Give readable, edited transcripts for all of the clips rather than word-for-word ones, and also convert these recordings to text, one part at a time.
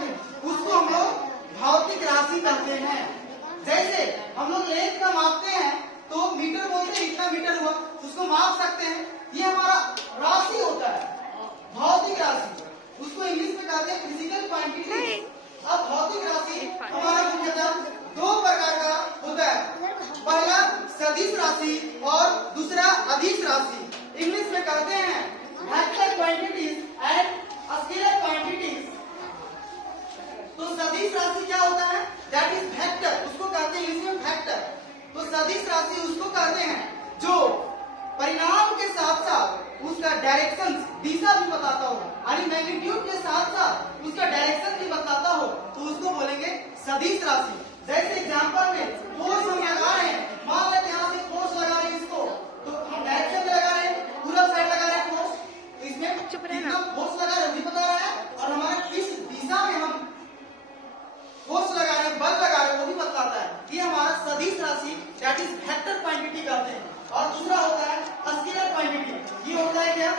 हैं उसको हम लोग भौतिक राशि कहते हैं। जैसे हम लोग लेंथ का मापते हैं तो मीटर बोलते हैं, इतना मीटर हुआ, उसको माप सकते हैं, ये हमारा राशि होता है, भौतिक राशि। उसको इंग्लिश में कहते हैं फिजिकल क्वांटिटी। अब भौतिक राशि हमारा मुख्यतः दो प्रकार का होता है, पहला सदिश राशि और दूसरा अदिश राशि। इंग्लिश में कहते हैं vector quantities and scalar quantities. तो सदिश राशि क्या होता है? दैट इज वेक्टर, उसको कहते हैं इंग्लिश में वेक्टर। तो सदिश राशि उसको कहते हैं जो परिणाम के साथ साथ उसका डायरेक्शन, दिशा भी बताता हो, यानी मैग्नीट्यूड के साथ साथ उसका डायरेक्शन भी बताता हो, तो उसको बोलेंगे सदिश राशि। जैसे एग्जांपल में फोर्स हम लगा रहे हैं, मान लेते हैं यहाँ से फोर्स लगा रहे हैं इसको, तो हम डायरेक्शन में लगा रहे हैं, पूरा साइड लगा रहे हैं फोर्स, तो इसमें कितना फोर्स लगा रहे हैं भी बता रहा है, और हमारा किस दिशा में हम फोर्स लगा रहे हैं, बल लगा रहे हैं, वो भी बताता है। ये हमारा सदिश राशि दैट इज वेक्टर क्वांटिटी कहते हैं। और दूसरा होता है स्केलर क्वांटिटी। ये होता है क्या?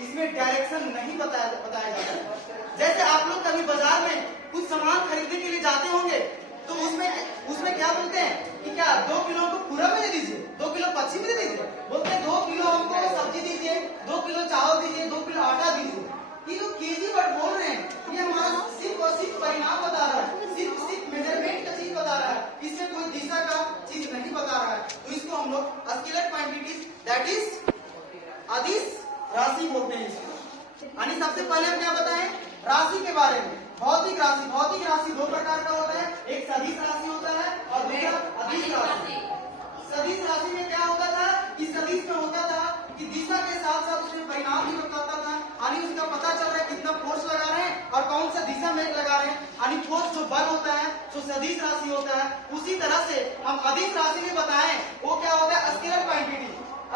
इसमें डायरेक्शन नहीं बताया जाता है। जैसे आप लोग कभी बाजार में कुछ सामान खरीदने के लिए जाते होंगे तो उसमें क्या बोलते हैं कि क्या 2 किलो हमको पूरा में दे दीजिए, 2 किलो पक्षी में दे दीजिए, बोलते हैं 2 किलो हमको सब्जी दीजिए, 2 किलो चावल दीजिए, 2 किलो आटा दीजिए। ये जो केजी वर्ड बोल रहे हैं ये हमारा सिर्फ और सिर्फ परिणाम बता रहा है, सिर्फ मेजरमेंट का चीज बता रहा है, इसमें कोई दिशा का चीज नहीं बता रहा है। तो इसको हम लोग स्केलर क्वांटिटीज दैट इज अदिश राशि बोलते हैं इसको। यानी सबसे पहले हम क्या बताएं राशि के बारे में। भौतिक राशि, भौतिक राशि दो प्रकार का होता है, एक सदिश राशि होता है और दूसरा अदिश राशि। सदिश राशि में क्या होता था कि सदिश में होता था कि दिशा के साथ साथ उसमें परिणाम भी बताता था, यानी उसका पता चल रहा है कितना फोर्स लगा रहे हैं और कौन सा दिशा में लगा रहे हैं, यानी फोर्स जो बल होता है जो सदिश राशि होता है। उसी तरह से हम अदिश राशि में बताएं वो क्या होता है स्केलर क्वांटिटी।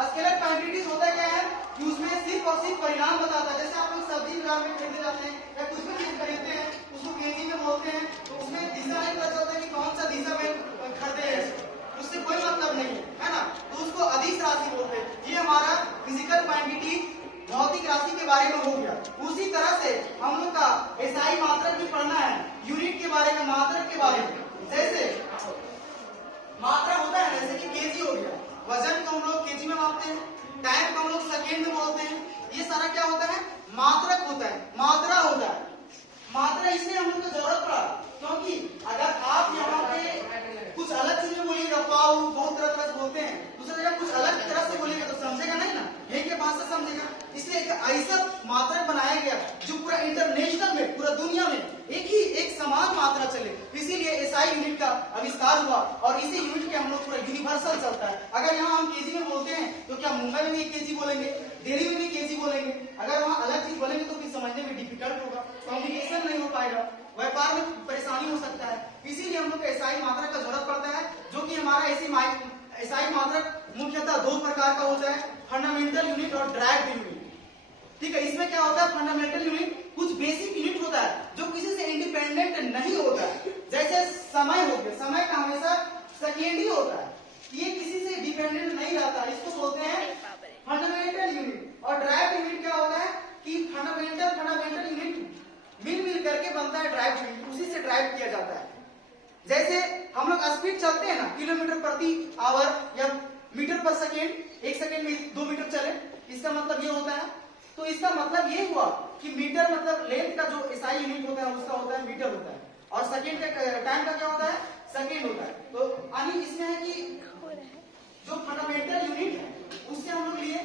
स्केलर क्वांटिटीज होता क्या है कि उसमें सिर्फ और सिर्फ परिणाम बताता है। जैसे आप लोग सब्जी बाजार में खरीदने जाते हैं या कुछ भी चीज खरीदते हैं उसको केजी में बोलते हैं, तो उसमें दिशा नहीं पता चलता कि कौन सा दिशा में खरीदे हैं, उससे कोई मतलब नहीं है ना, तो उसको अदिश राशि बोलते हैं। ये हमारा फिजिकल क्वांटिटी भौतिक राशि के बारे में हो गया। उसी तरह से हम लोग का एसआई मात्रक भी पढ़ना है, यूनिट के बारे में, मात्रक के बारे में। जैसे मात्रा होता है जैसे कि केजी हो गया, वजन को हम लोग केजी में मापते हैं, टाइम को हम लोग सेकेंड में बोलते हैं, ये सारा क्या होता है मात्रक होता है, मात्रा होता है। मात्रा इसलिए हम लोग को जरूरत पड़ा क्योंकि अगर आप यहाँ पे कुछ अलग चीज में बोलिएगा, पाव बहुत तरह तरह से बोलते हैं, दूसरी जगह कुछ अलग तरह से बोलिएगा तो समझेगा नहीं ना, यही के भाषा समझेगा। इसलिए एक ऐसा मात्रक बनाया गया जो पूरा इंटरनेशनल में, पूरा दुनिया में एक समान मात्रा चले, इसीलिए एसआई यूनिट का आविष्कार हुआ और इसी यूनिट के हम लोग पूरा यूनिवर्सल चलता है। अगर यहाँ हम केजी में बोलते हैं तो क्या मुंबई में भी केजी बोलेंगे, दिल्ली में भी केजी बोलेंगे, अगर वहाँ अलग चीज बोलेंगे तो फिर समझने में डिफिकल्ट होगा, कम्युनिकेशन नहीं हो पाएगा, व्यापार में परेशानी हो सकता है। इसीलिए हम लोग को एसआई मात्रक का जरूरत पड़ता है, जो कि हमारा एसआई मात्रक मुख्यतः दो प्रकार का होता है, फंडामेंटल यूनिट और ड्राइव यूनिट। ठीक है, इसमें क्या होता है फंडामेंटल यूनिट कुछ बेसिक यूनिट होता है जो किसी से इंडिपेंडेंट नहीं होता है। जैसे समय हो गया, समय का हमेशा सेकेंड ही होता है, ये किसी से डिपेंडेंट नहीं रहता, इसको बोलते हैं फंडामेंटल यूनिट। और ड्राइव यूनिट क्या होता है कि फंडामेंटल यूनिट मिल करके बनता है ड्राइव यूनिट, उसी से ड्राइव किया जाता है। जैसे हम लोग स्पीड चलते हैं ना, किलोमीटर प्रति आवर या मीटर पर सेकेंड, एक सेकेंड में 2 मीटर चले, इसका मतलब ये होता है। तो इसका मतलब ये हुआ कि मीटर मतलब लेंथ का जो एसआई यूनिट होता है उसका होता है मीटर होता है, और सेकेंड का टाइम का क्या होता है सेकेंड होता है। तो यानी इसमें है कि जो फंडामेंटल यूनिट है उससे हम लोग लिए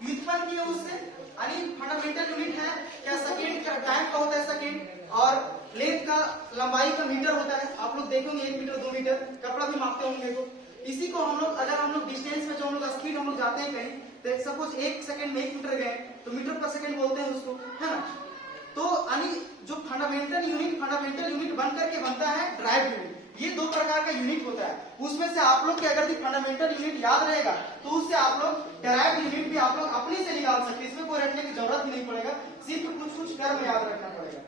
व्युत्पन्न किए उससे, यानी फंडामेंटल यूनिट है क्या सेकेंड का टाइम का होता है सेकेंड, और लेंथ का लंबाई का मीटर होता है। आप लोग देखेंगे 1 मीटर 2 मीटर कपड़ा भी मापते होंगे, तो इसी को हम लोग अगर हम लोग डिस्टेंस में जो हम लोग स्पीड हम लोग जाते हैं कहीं, तो सपोज 1 सेकंड में 1 मीटर गए तो मीटर पर सेकंड बोलते हैं उसको, है ना। तो यानी जो फंडामेंटल यूनिट बन करके बनता है ड्राइव यूनिट। ये 2 प्रकार का यूनिट होता है, उसमें से आप लोग के अगर फंडामेंटल यूनिट याद रहेगा तो उससे आप लोग ड्राइव यूनिट भी आप लोग अपने से निकाल सकते हैं, इसमें कोई रटने की जरूरत ही नहीं पड़ेगा, सिर्फ कुछ टर्म याद रखना पड़ेगा।